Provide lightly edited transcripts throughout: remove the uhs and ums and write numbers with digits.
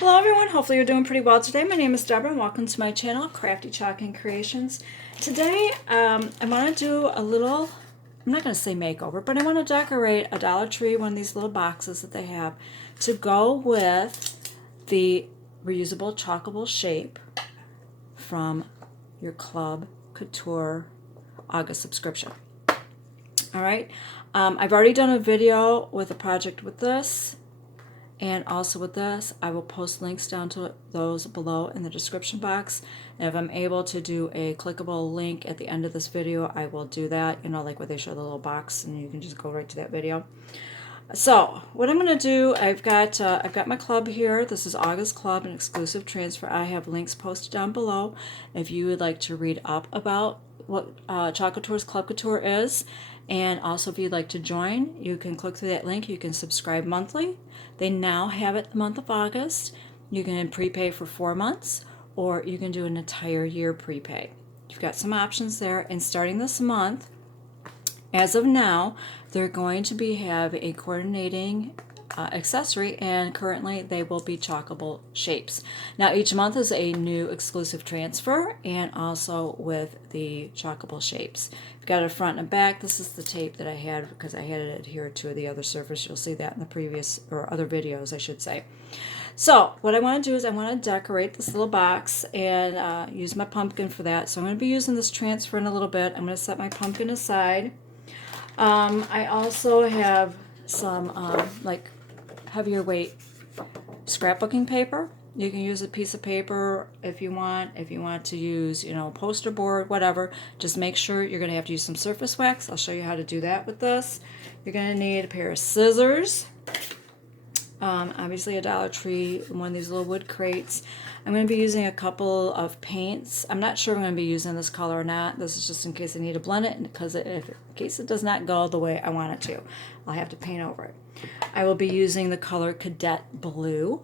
Hello everyone, hopefully you're doing pretty well today. My name is Deborah and welcome to my channel, Crafty Chalk and Creations. Today I want to do a little, I'm not going to say makeover, but I want to decorate a Dollar Tree, one of these little boxes that they have, to go with the reusable Chalkable Shape from your Club Couture August subscription. Alright, I've already done a video with a project with this. And also with this, I will post links down to those below in the description box. And if I'm able to do a clickable link at the end of this video, I will do that. You know, like where they show the little box and you can just go right to that video. So what I'm going to do, I've got my club here. This is August Club, an exclusive transfer. I have links posted down below if you would like to read up about what Chalk Couture's Club Couture is. And also if you'd like to join, you can click through that link. You can subscribe monthly. They now have it the month of August. You can prepay for 4 months, or you can do an entire year prepay. You've got some options there. And starting this month, as of now, they're going to have a coordinating accessory, and currently they will be Chalkable Shapes. Now each month is a new exclusive transfer, and also with the Chalkable Shapes. You've got a front and back. This is the tape that I had because I had it adhered to the other surface. You'll see that in the previous, or other videos I should say. So what I want to do is I want to decorate this little box and use my pumpkin for that. So I'm going to be using this transfer in a little bit. I'm going to set my pumpkin aside. I also have some like heavier weight scrapbooking paper. You can use a piece of paper if you want. If you want to use, you know, poster board, whatever, just make sure you're going to have to use some surface wax. I'll show you how to do that with this. You're going to need a pair of scissors. Obviously a Dollar Tree, one of these little wood crates. I'm going to be using a couple of paints. I'm not sure I'm going to be using this color or not. This is just in case I need to blend it, because in case it does not go the way I want it to, I'll have to paint over it. I will be using the color Cadet Blue.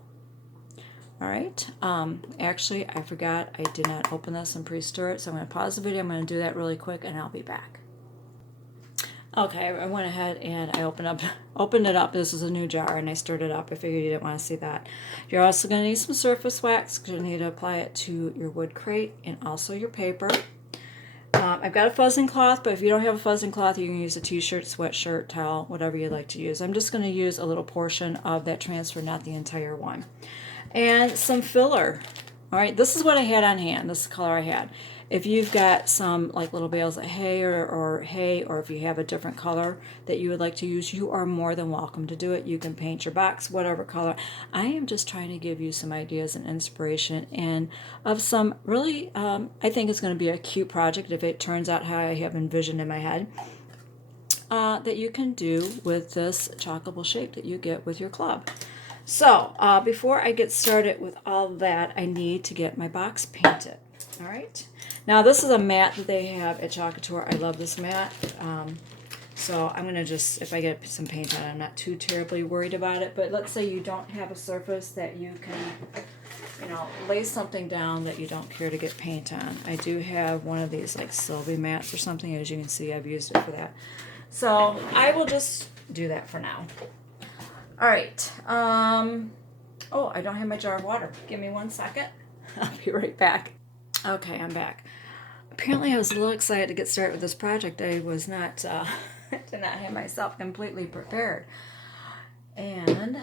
All right. Actually, I forgot I did not open this and pre-stir it, so I'm going to pause the video. I'm going to do that really quick, and I'll be back. Okay, I went ahead and I opened it up. This is a new jar, and I stirred it up. I figured you didn't want to see that. You're also going to need some surface wax because you need to apply it to your wood crate and also your paper. I've got a fuzzing cloth, but if you don't have a fuzzing cloth, you can use a t-shirt, sweatshirt, towel, whatever you'd like to use. I'm just going to use a little portion of that transfer, not the entire one. And some filler. All right, this is what I had on hand. This is the color I had. If you've got some like little bales of hay or hay, or if you have a different color that you would like to use, you are more than welcome to do it. You can paint your box whatever color. I am just trying to give you some ideas and inspiration and of some really, I think it's going to be a cute project if it turns out how I have envisioned in my head, that you can do with this Chalkable Shape that you get with your club. So before I get started with all that, I need to get my box painted. All right. Now this is a mat that they have at Chalk Couture. I love this mat. So I'm going to just, if I get some paint on it, I'm not too terribly worried about it. But let's say you don't have a surface that you can, you know, lay something down that you don't care to get paint on. I do have one of these like Sylvie mats or something. As you can see, I've used it for that. So I will just do that for now. All right. Oh, I don't have my jar of water. Give me 1 second. I'll be right back. Okay, I'm back. Apparently I was a little excited to get started with this project. I was not, did not have myself completely prepared. And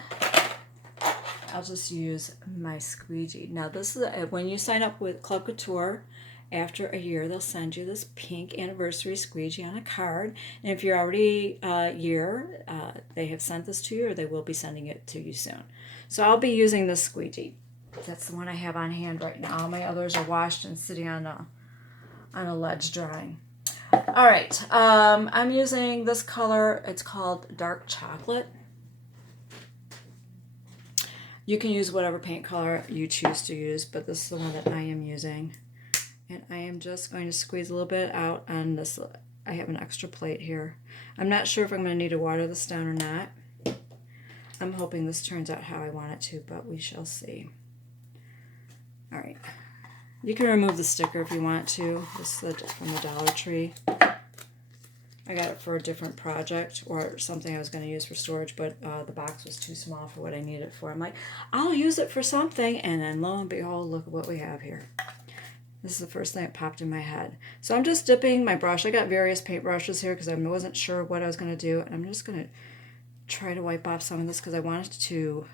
I'll just use my squeegee. Now this is, when you sign up with Club Couture, after a year they'll send you this pink anniversary squeegee on a card. And if you're already a year, they have sent this to you, or they will be sending it to you soon. So I'll be using this squeegee. That's the one I have on hand right now. All my others are washed and sitting on a ledge drying. All right, I'm using this color. It's called Dark Chocolate. You can use whatever paint color you choose to use, but this is the one that I am using. And I am just going to squeeze a little bit out on this. I have an extra plate here. I'm not sure if I'm going to need to water this down or not. I'm hoping this turns out how I want it to, but we shall see. All right, you can remove the sticker if you want to. This is from the Dollar Tree. I got it for a different project or something I was going to use for storage, but the box was too small for what I need it for. I'm like, I'll use it for something, and then lo and behold, look at what we have here. This is the first thing that popped in my head. So I'm just dipping my brush. I got various paint brushes here because I wasn't sure what I was going to do. And I'm just going to try to wipe off some of this because I wanted to,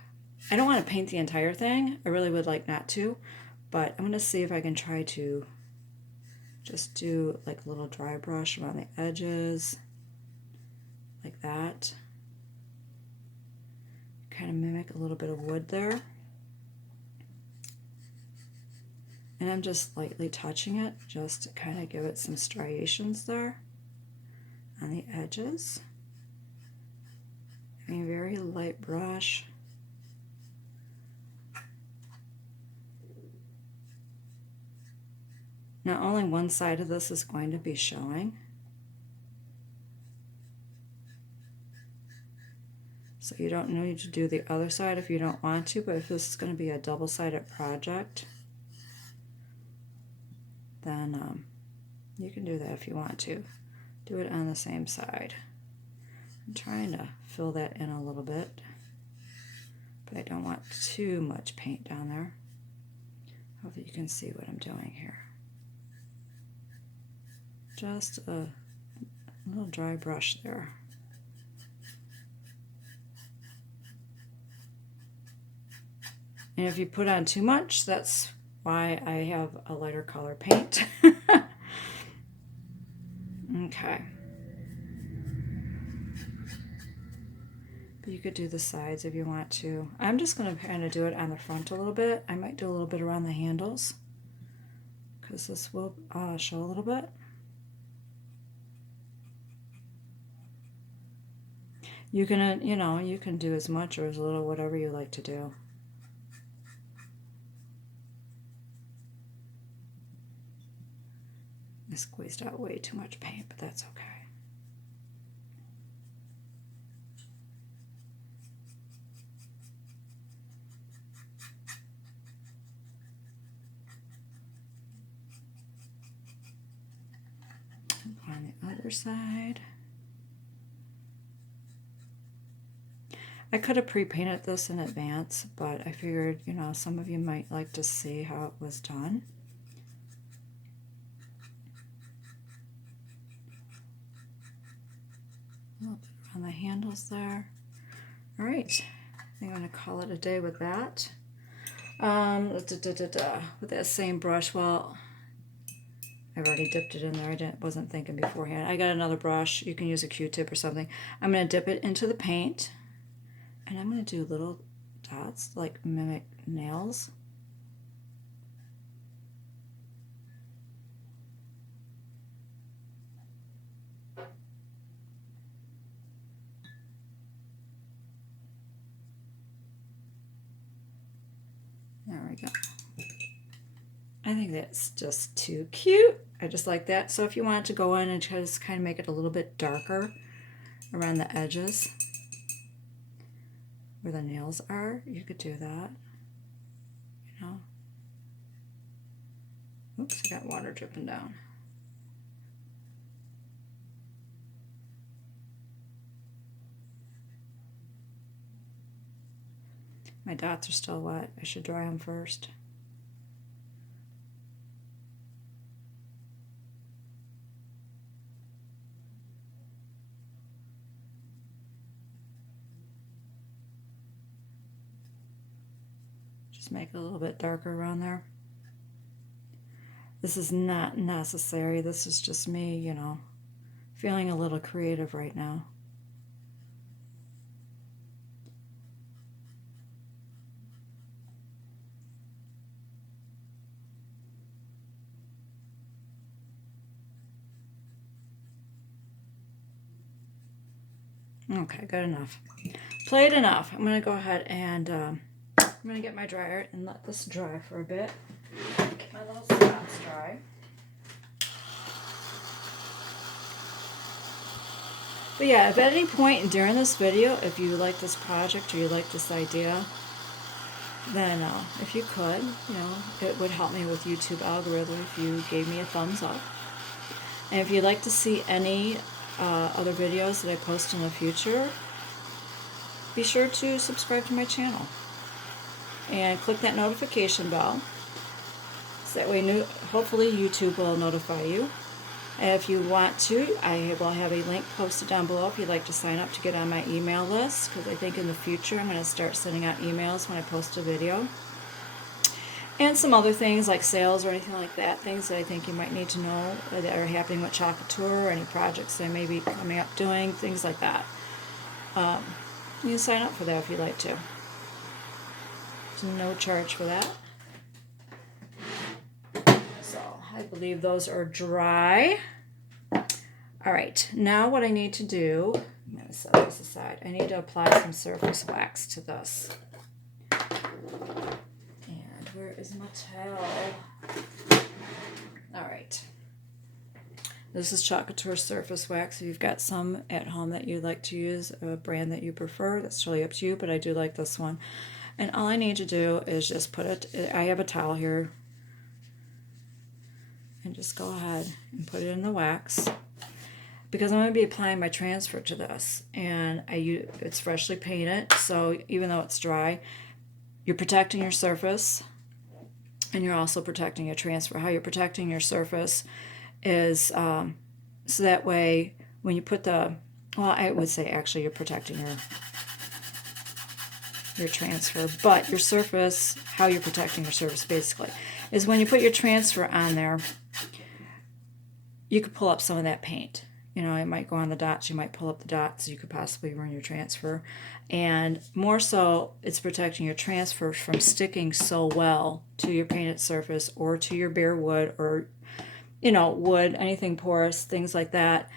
I don't want to paint the entire thing. I really would like not to, but I'm going to see if I can try to just do like a little dry brush around the edges, like that. Kind of mimic a little bit of wood there. And I'm just lightly touching it just to kind of give it some striations there on the edges. A very light brush. Now only one side of this is going to be showing. So you don't need to do the other side if you don't want to, but if this is going to be a double-sided project, then you can do that if you want to. Do it on the same side. I'm trying to fill that in a little bit, but I don't want too much paint down there. Hopefully you can see what I'm doing here. Just a little dry brush there. And if you put on too much, that's why I have a lighter color paint. Okay. But you could do the sides if you want to. I'm just going to kind of do it on the front a little bit. I might do a little bit around the handles because this will show a little bit. You can, you know, you can do as much or as little, whatever you like to do. I squeezed out way too much paint, but that's okay. On the other side. I could have pre-painted this in advance, but I figured, you know, some of you might like to see how it was done. A little bit on the handles there. All right, I think I'm going to call it a day with that. With that same brush, well, I've already dipped it in there. Wasn't thinking beforehand. I got another brush. You can use a Q-tip or something. I'm going to dip it into the paint, and I'm going to do little dots, like mimic nails. There we go. I think that's just too cute. I just like that. So if you wanted to go in and just kind of make it a little bit darker around the edges where the nails are, you could do that. You know. Oops, I got water dripping down. My dots are still wet. I should dry them first. Just make it a little bit darker around there. This is not necessary. This is just me, you know, feeling a little creative right now. Okay, good enough. Played enough. I'm going to go ahead and I'm going to get my dryer and let this dry for a bit. Get my little spots dry. But yeah, if at any point during this video, if you like this project or you like this idea, then if you could, you know, it would help me with YouTube algorithm if you gave me a thumbs up. And if you'd like to see any other videos that I post in the future, be sure to subscribe to my channel and click that notification bell, so that way hopefully YouTube will notify you. And if you want to, I will have a link posted down below if you'd like to sign up to get on my email list, because I think in the future I'm going to start sending out emails when I post a video. And some other things like sales or anything like that, things that I think you might need to know that are happening with Chalk Couture, or any projects that I may be coming up doing, things like that. You can sign up for that if you'd like to. There's no charge for that. So I believe those are dry. All right, now what I need to do, I'm going to set this aside. I need to apply some surface wax to this. Where is my towel? All right. This is Chalk Couture Surface Wax. If you've got some at home that you'd like to use, a brand that you prefer, that's totally up to you, but I do like this one. And all I need to do is just put it, I have a towel here, and just go ahead and put it in the wax, because I'm going to be applying my transfer to this, and it's freshly painted, so even though it's dry, you're protecting your surface. And you're also protecting your transfer. How you're protecting your surface is so that way when you put well, I would say actually you're protecting your transfer, but your surface, how you're protecting your surface basically, is when you put your transfer on there, you could pull up some of that paint. You know, it might go on the dots, you might pull up the dots, you could possibly ruin your transfer. And more so, it's protecting your transfer from sticking so well to your painted surface or to your bare wood, or, you know, wood, anything porous, things like that,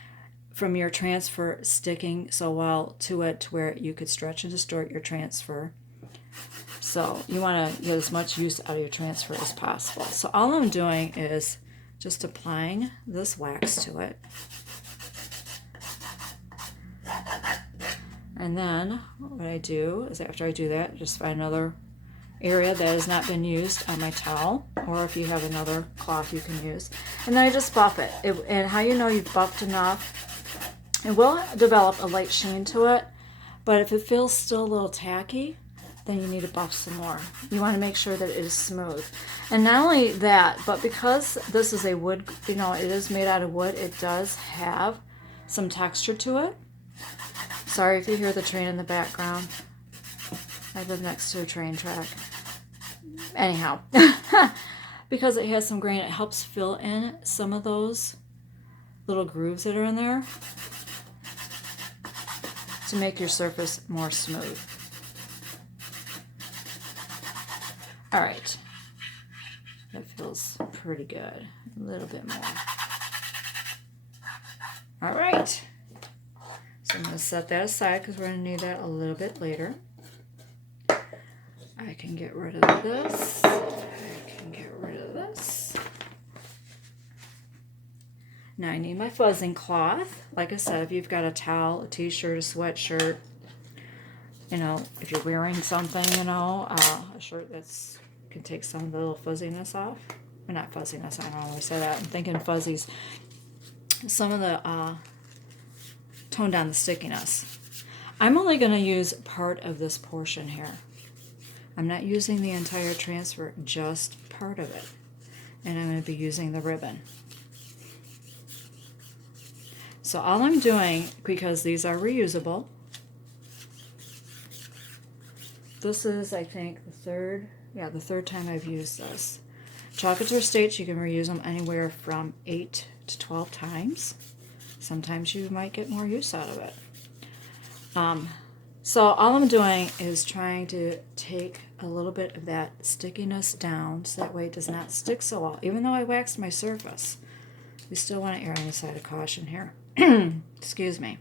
from your transfer sticking so well to it to where you could stretch and distort your transfer. So you want to get as much use out of your transfer as possible. So all I'm doing is just applying this wax to it. And then what I do is, after I do that, just find another area that has not been used on my towel, or if you have another cloth you can use. And then I just buff it. And how you know you've buffed enough, it will develop a light sheen to it, but if it feels still a little tacky, then you need to buff some more. You want to make sure that it is smooth. And not only that, but because this is a wood, you know, it is made out of wood, it does have some texture to it. Sorry if you hear the train in the background. I live next to a train track. Anyhow, because it has some grain, it helps fill in some of those little grooves that are in there to make your surface more smooth. All right, that feels pretty good. A little bit more. All right. So I'm going to set that aside because we're going to need that a little bit later. I can get rid of this. Now I need my fuzzing cloth. Like I said, if you've got a towel, a t-shirt, a sweatshirt, you know, if you're wearing something, you know, a shirt that's can take some of the little fuzziness off. Or not fuzziness, I don't always say that. I'm thinking fuzzies. Some of the tone down the stickiness. I'm only going to use part of this portion here. I'm not using the entire transfer, just part of it. And I'm going to be using the ribbon. So all I'm doing, because these are reusable, this is, I think, the third time I've used this. Chalk Couture states you can reuse them anywhere from 8 to 12 times. Sometimes you might get more use out of it. So all I'm doing is trying to take a little bit of that stickiness down so that way it does not stick so well. Even though I waxed my surface, we still want to err on the side of caution here. Excuse me.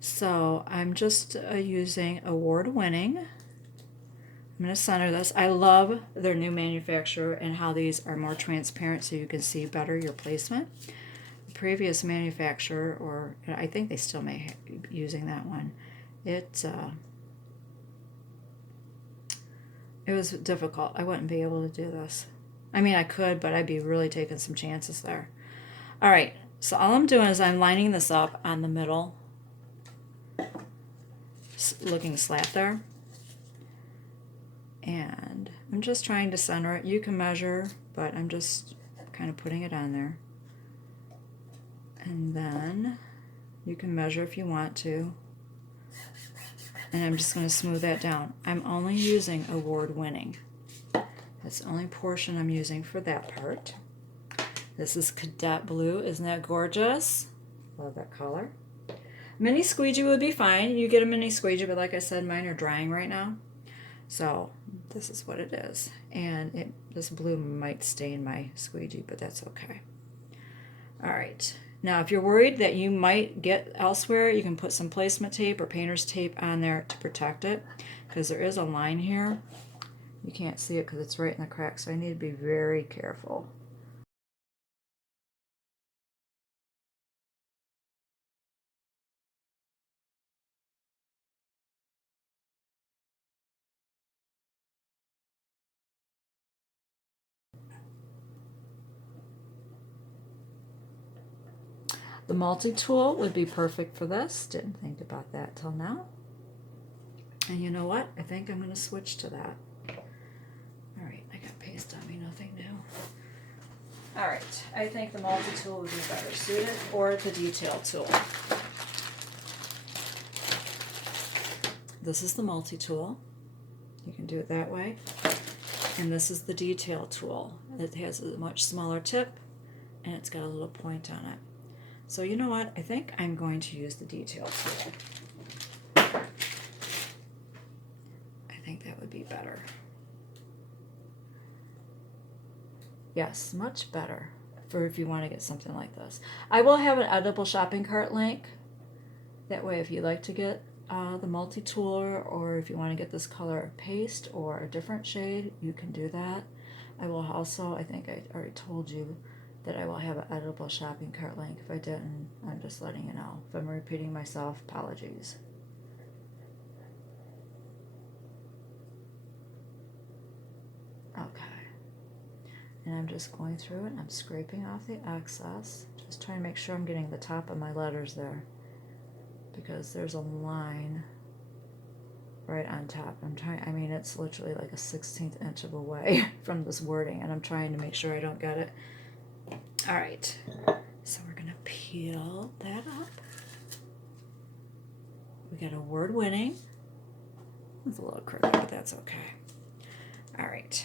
So I'm just using award-winning. I'm going to center this. I love their new manufacturer and how these are more transparent so you can see better your placement. The previous manufacturer, or I think they still may be using that one, it was difficult. I wouldn't be able to do this. I mean, I could, but I'd be really taking some chances there. All right, So all I'm doing is I'm lining this up on the middle looking slat there. And I'm just trying to center it. You can measure, but I'm just kind of putting it on there. And then you can measure if you want to. And I'm just going to smooth that down. I'm only using award-winning. That's the only portion I'm using for that part. This is Cadet Blue. Isn't that gorgeous? Love that color. Mini squeegee would be fine. You get a mini squeegee, but like I said, mine are drying right now. So this is what it is. And this blue might stain my squeegee, but that's okay. All right. Now, if you're worried that you might get elsewhere, you can put some placement tape or painter's tape on there to protect it, because there is a line here. You can't see it because it's right in the crack, so I need to be very careful. The multi-tool would be perfect for this. Didn't think about that till now. And you know what? I think I'm going to switch to that. All right, I got paste on me, nothing new. All right, I think the multi-tool would be better suited, or the detail tool. This is the multi-tool. You can do it that way. And this is the detail tool. It has a much smaller tip, and it's got a little point on it. So you know what? I think I'm going to use the detail tool. I think that would be better. Yes, much better for if you want to get something like this. I will have an editable shopping cart link. That way, if you like to get the multi-tool, or if you want to get this color paste or a different shade, you can do that. I will also, I think I already told you that I will have an editable shopping cart link. If I didn't, I'm just letting you know. If I'm repeating myself, apologies. Okay. And I'm just going through it. I'm scraping off the excess. Just trying to make sure I'm getting the top of my letters there, because there's a line right on top. I mean, it's literally like a 1/16 inch of away from this wording, and I'm trying to make sure I don't get it. All right, so we're gonna peel that up. We got award-winning. It's a little crooked, but that's okay. All right.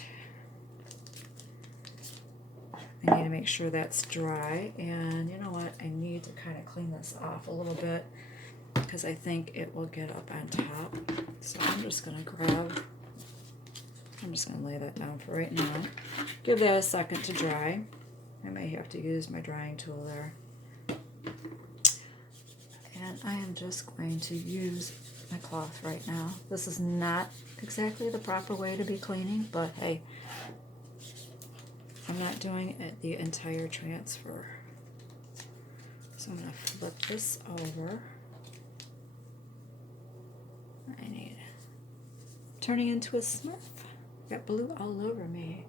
I need to make sure that's dry, and you know what? I need to kind of clean this off a little bit, because I think it will get up on top. So I'm just going to lay that down for right now. Give that a second to dry. I may have to use my drying tool there. And I am just going to use my cloth right now. This is not exactly the proper way to be cleaning, but hey, I'm not doing it the entire transfer. So I'm going to flip this over. I need turning into a Smurf. Got blue all over me.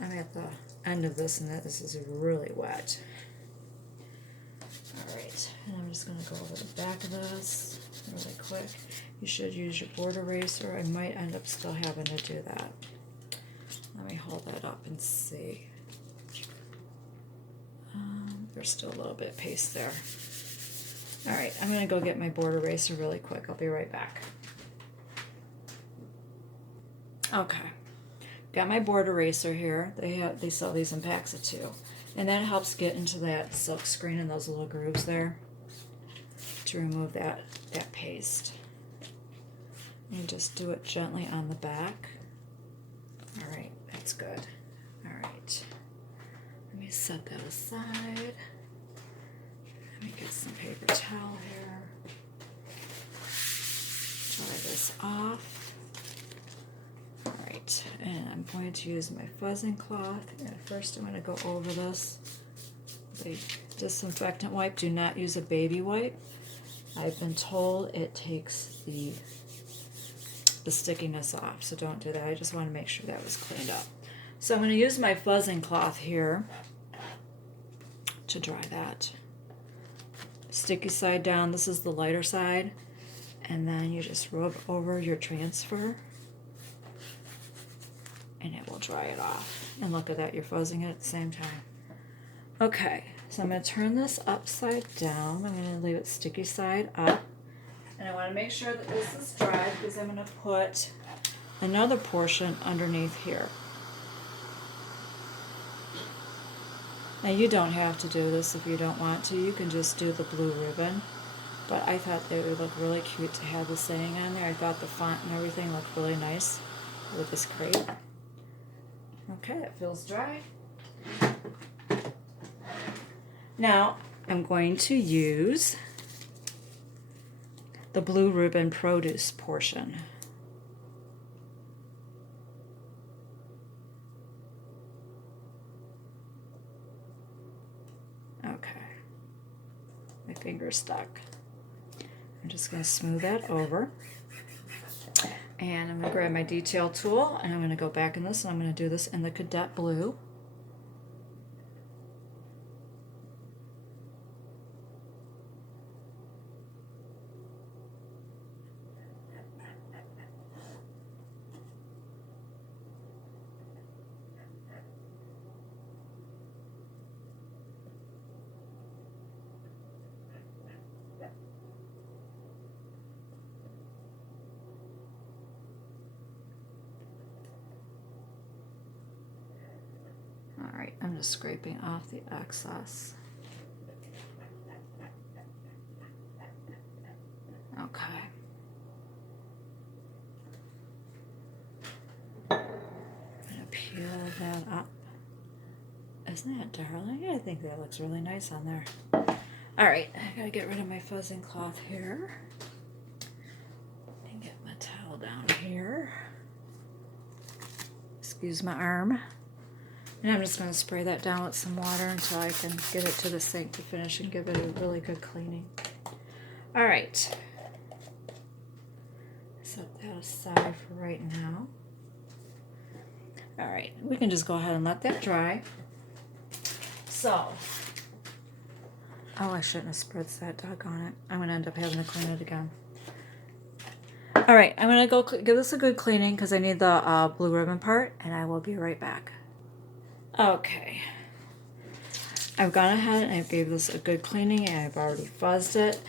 I'm at the end of this, and this is really wet. All right, and I'm just going to go over the back of this really quick. You should use your board eraser. I might end up still having to do that. Let me hold that up and see. There's still a little bit of paste there. All right, I'm going to go get my board eraser really quick. I'll be right back. Okay, got my board eraser here. They sell these in packs of 2, and that helps get into that silk screen and those little grooves there to remove that paste. And just do it gently on the back. All right, that's good. All right, let me set that aside. Let me get some paper towel here. Dry this off. All right, and I'm going to use my fuzzing cloth. And first I'm going to go over this with a disinfectant wipe. Do not use a baby wipe. I've been told it takes the the stickiness off, so don't do that. I just want to make sure that was cleaned up. So I'm going to use my fuzzing cloth here to dry that. Sticky side down, this is the lighter side, and then you just rub over your transfer and it will dry it off. And look at that, you're fuzzing it at the same time. Okay, so I'm going to turn this upside down. I'm going to leave it sticky side up. And I want to make sure that this is dry because I'm going to put another portion underneath here. Now you don't have to do this if you don't want to. You can just do the blue ribbon. But I thought it would look really cute to have the saying on there. I thought the font and everything looked really nice with this crate. Okay, it feels dry. Now I'm going to use the blue ribbon produce portion. Okay, my finger's stuck. I'm just going to smooth that over. And I'm going to grab my detail tool and I'm going to go back in this and I'm going to do this in the cadet blue. Alright, I'm just scraping off the excess. Okay. I'm going to peel that up. Isn't that darling? I think that looks really nice on there. Alright, I gotta get rid of my fuzzing cloth here. And get my towel down here. Excuse my arm. And I'm just going to spray that down with some water until I can get it to the sink to finish and give it a really good cleaning. Alright. Set that aside for right now. Alright, we can just go ahead and let that dry. So, oh, I shouldn't have spritzed that dog on it. I'm going to end up having to clean it again. Alright, I'm going to go give this a good cleaning because I need the blue ribbon part, and I will be right back. Okay, I've gone ahead and I gave this a good cleaning and I've already fuzzed it.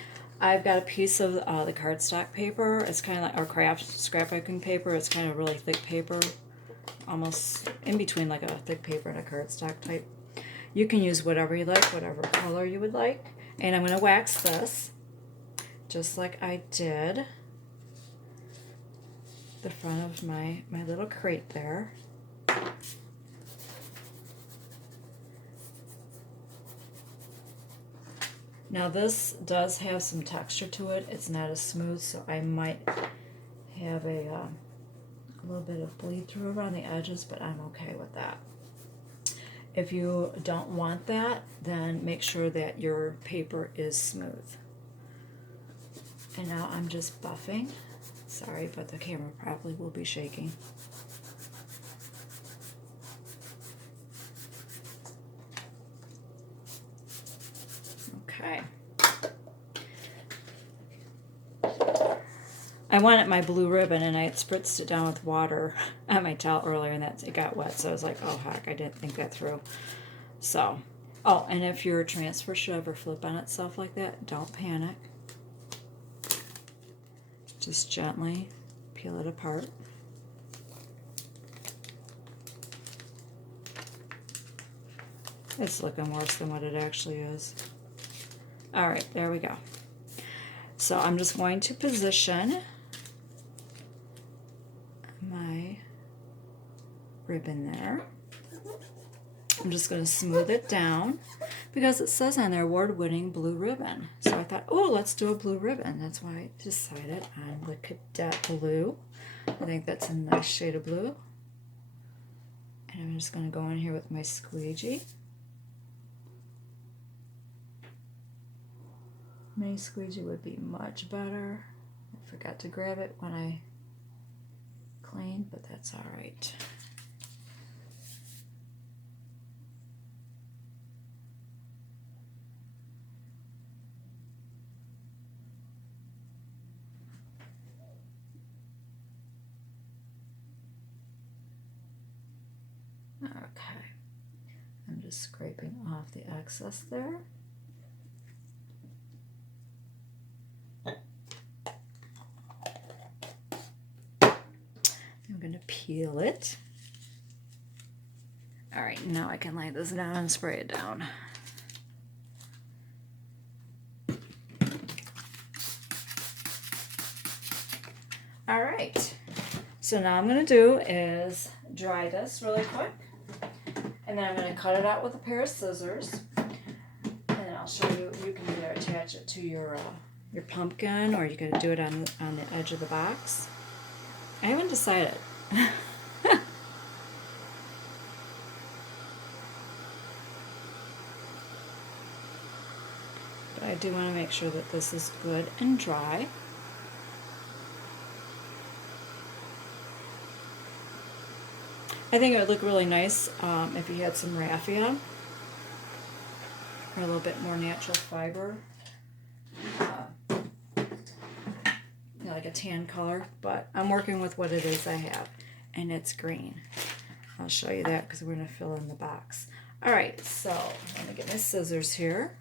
I've got a piece of the cardstock paper. It's kind of like our craft scrapbooking paper. It's kind of really thick paper, almost in between like a thick paper and a cardstock type. You can use whatever you like, whatever color you would like. And I'm going to wax this just like I did the front of my little crate there. Now this does have some texture to it. It's not as smooth, so I might have a little bit of bleed through around the edges, but I'm okay with that. If you don't want that, then make sure that your paper is smooth. And now I'm just buffing. Sorry, but the camera probably will be shaking. Okay. I wanted my blue ribbon and I had spritzed it down with water on my towel earlier and it got wet, so I was like, oh heck, I didn't think that through. So, oh, and if your transfer should ever flip on itself like that, don't panic. Just gently peel it apart. It's looking worse than what it actually is. All right, there we go. So I'm just going to position my ribbon there. I'm just going to smooth it down because it says on there award-winning blue ribbon. So I thought, oh, let's do a blue ribbon. That's why I decided on the cadet blue. I think that's a nice shade of blue. And I'm just going to go in here with my squeegee. Mini squeegee would be much better. I forgot to grab it when I clean, but that's all right. Okay, I'm just scraping off the excess there. I'm going to peel it. All right, now I can lay this down and spray it down. All right, so now I'm going to do is dry this really quick, and then I'm going to cut it out with a pair of scissors, and then I'll show you. You can either attach it to your pumpkin, or you can do it on the edge of the box. I haven't decided. But I do want to make sure that this is good and dry. I think it would look really nice if you had some raffia or a little bit more natural fiber. Like a tan color, but I'm working with what it is I have, and it's green. I'll show you that because we're going to fill in the box. All right, so I'm going to get my scissors here.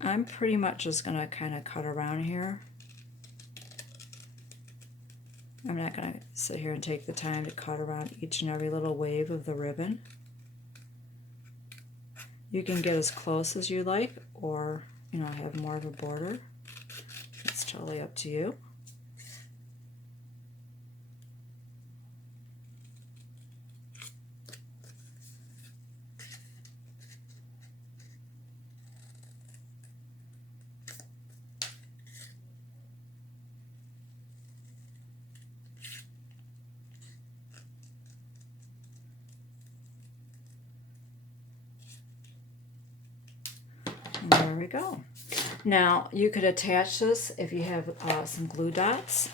I'm pretty much just going to kind of cut around here. I'm not going to sit here and take the time to cut around each and every little wave of the ribbon. You can get as close as you like, or have more of a border. It's totally up to you. And there we go. Now, you could attach this if you have some glue dots.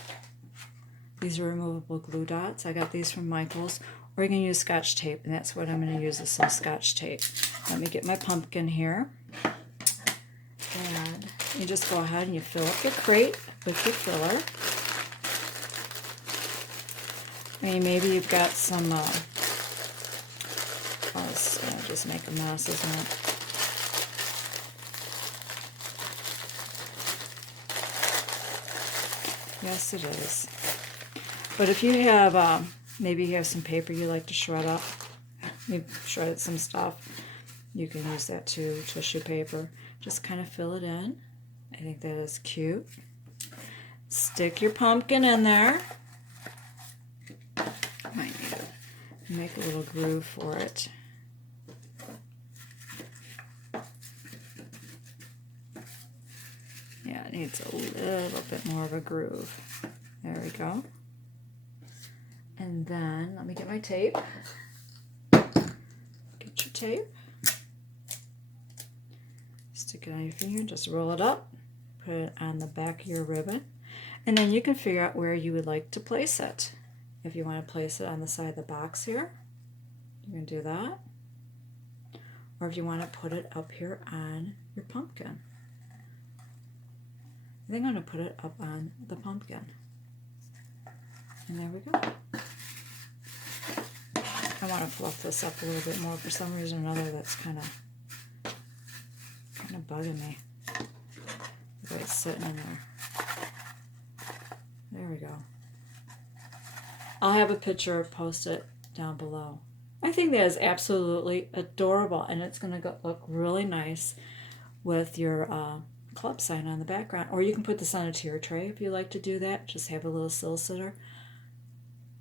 These are removable glue dots. I got these from Michael's. Or you can use Scotch tape, and that's what I'm going to use, is some Scotch tape. Let me get my pumpkin here. And you just go ahead and you fill up your crate with your filler. I mean, maybe you've got some, it's going to just make a mess, isn't it? Yes, it is. But if you have, maybe you have some paper you like to shred up, you've shredded some stuff, you can use that too, tissue paper. Just kind of fill it in. I think that is cute. Stick your pumpkin in there. Might need to make a little groove for it. Yeah, it needs a little bit more of a groove. There we go. And then, let me get my tape. Get your tape. Stick it on your finger, just roll it up. Put it on the back of your ribbon. And then you can figure out where you would like to place it. If you want to place it on the side of the box here, you can do that. Or if you want to put it up here on your pumpkin. I think I'm going to put it up on the pumpkin. And there we go. I want to fluff this up a little bit more. For some reason or another, that's kind of bugging me. The way it's sitting in there. There we go. I'll have a picture posted down below. I think that is absolutely adorable, and it's going to look really nice with your club sign on the background. Or you can put this on a tier tray if you like to do that. Just have a little sill sitter.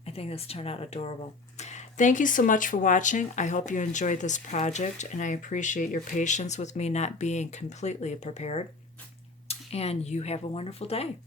I think this turned out adorable. Thank you so much for watching. I hope you enjoyed this project, and I appreciate your patience with me not being completely prepared. And you have a wonderful day.